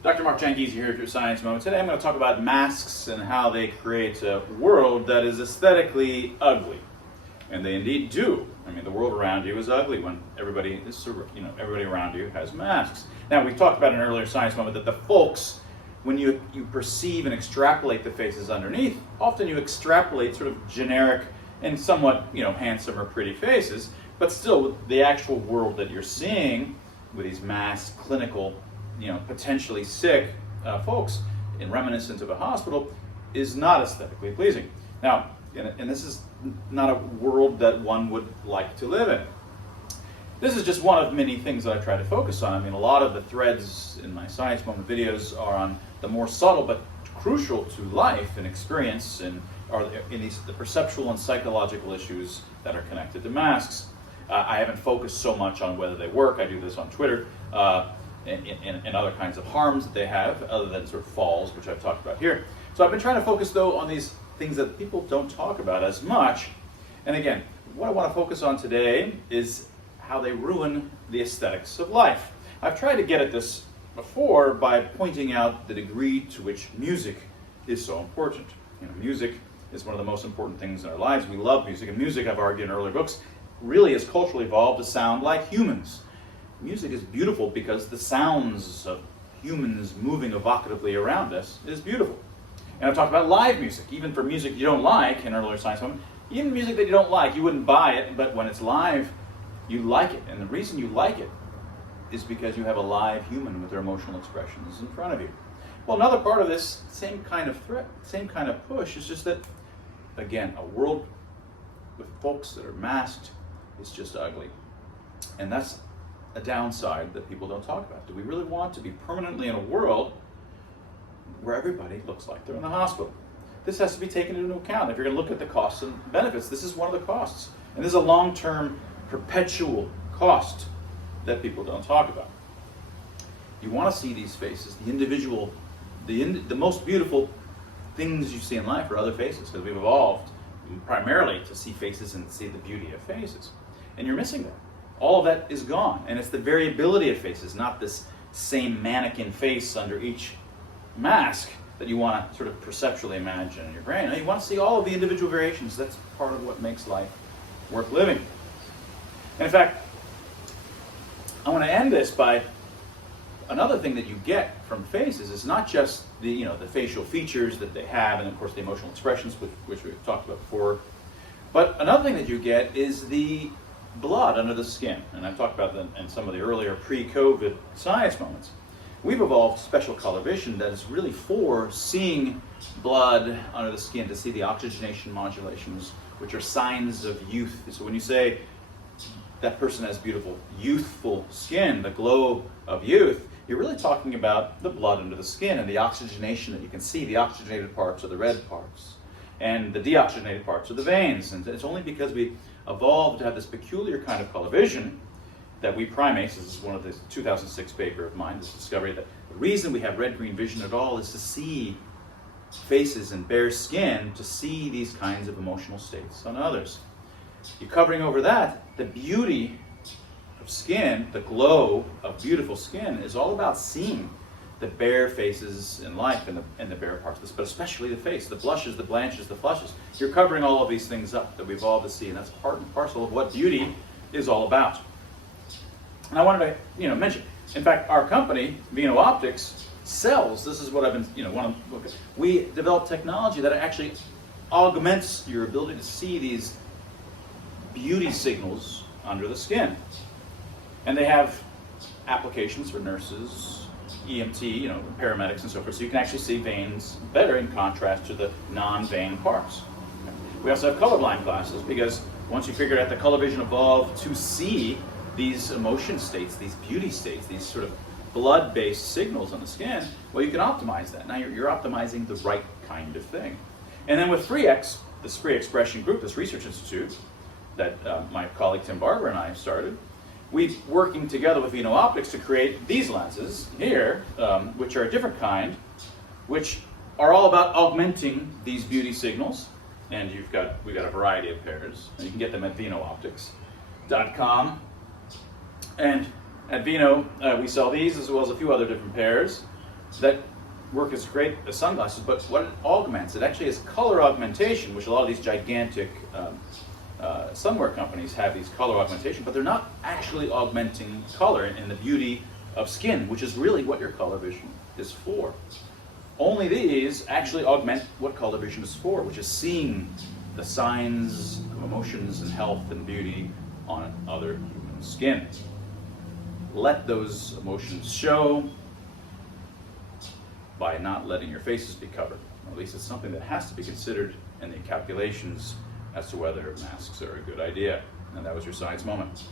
Dr. Mark Jangizi here at your Science Moment. Today I'm going to talk about masks and how they create a world that is aesthetically ugly. And they indeed do. I mean, the world around you is ugly when everybody around you has masks. Now, we talked about in an earlier Science Moment that the folks, when you perceive and extrapolate the faces underneath, often you extrapolate sort of generic and somewhat, handsome or pretty faces, but still the actual world that you're seeing with these masked, clinical, potentially sick folks in reminiscent of a hospital is not aesthetically pleasing. Now, and this is not a world that one would like to live in. This is just one of many things that I try to focus on. I mean, a lot of the threads in my Science Moment videos are on the more subtle but crucial to life and experience and are in the perceptual and psychological issues that are connected to masks. I haven't focused so much on whether they work. I do this on Twitter. And other kinds of harms that they have, other than sort of falls, which I've talked about here. So I've been trying to focus, though, on these things that people don't talk about as much. And again, what I want to focus on today is how they ruin the aesthetics of life. I've tried to get at this before by pointing out the degree to which music is so important. Music is one of the most important things in our lives. We love music, and music, I've argued in earlier books, really has culturally evolved to sound like humans. Music is beautiful because the sounds of humans moving evocatively around us is beautiful. And I've talked about live music, even for music you don't like, in earlier Science Moment. Even music that you don't like, you wouldn't buy it, but when it's live, you like it. And the reason you like it is because you have a live human with their emotional expressions in front of you. Well, another part of this same kind of threat, same kind of push, is just that, again, a world with folks that are masked is just ugly. And that's a downside that people don't talk about. Do we really want to be permanently in a world where everybody looks like they're in the hospital? This has to be taken into account. If you're going to look at the costs and benefits, this is one of the costs. And this is a long-term, perpetual cost that people don't talk about. You want to see these faces, the individual, the most beautiful things you see in life are other faces, because we've evolved primarily to see faces and see the beauty of faces. And you're missing that. All of that is gone, and it's the variability of faces, not this same mannequin face under each mask that you want to sort of perceptually imagine in your brain. You want to see all of the individual variations. That's part of what makes life worth living. And in fact, I want to end this by another thing that you get from faces is not just the facial features that they have, and of course the emotional expressions, which we've talked about before, but another thing that you get is the blood under the skin. And I've talked about that in some of the earlier pre-COVID Science Moments. We've evolved special color vision that is really for seeing blood under the skin, to see the oxygenation modulations, which are signs of youth. So when you say that person has beautiful, youthful skin, the glow of youth, you're really talking about the blood under the skin and the oxygenation that you can see. The oxygenated parts are the red parts, and the deoxygenated parts are the veins. And it's only because we evolved to have this peculiar kind of color vision that we primates, this is one of the 2006 paper of mine, this discovery that the reason we have red-green vision at all is to see faces and bare skin, to see these kinds of emotional states on others. You're covering over that, the beauty of skin, the glow of beautiful skin is all about seeing the bare faces in life and the bare parts of this, but especially the face, the blushes, the blanches, the flushes. You're covering all of these things up that we've evolved to see, and that's part and parcel of what beauty is all about. And I wanted to, mention, in fact, our company, Vino Optics, sells. This is what I've been, we developed technology that actually augments your ability to see these beauty signals under the skin, and they have applications for nurses, EMT, paramedics and so forth, so you can actually see veins better in contrast to the non-vein parts. We also have colorblind glasses, because once you figured out that color vision evolved to see these emotion states, these beauty states, these sort of blood-based signals on the skin, well, you can optimize that. Now you're optimizing the right kind of thing. And then with 3X, the Spree Expression Group, this research institute that my colleague Tim Barber and I started, we're working together with Vino Optics to create these lenses here, which are a different kind, which are all about augmenting these beauty signals. And we've got a variety of pairs. And you can get them at vinooptics.com. And at Vino, we sell these as well as a few other different pairs. that work as great as sunglasses, but what it augments, it actually is color augmentation, which a lot of these gigantic sunwear companies have these color augmentation, but they're not actually augmenting color in the beauty of skin, which is really what your color vision is for. Only these actually augment what color vision is for, which is seeing the signs of emotions and health and beauty on other human skin. Let those emotions show by not letting your faces be covered. Or at least it's something that has to be considered in the calculations as to whether masks are a good idea. And that was your science moment.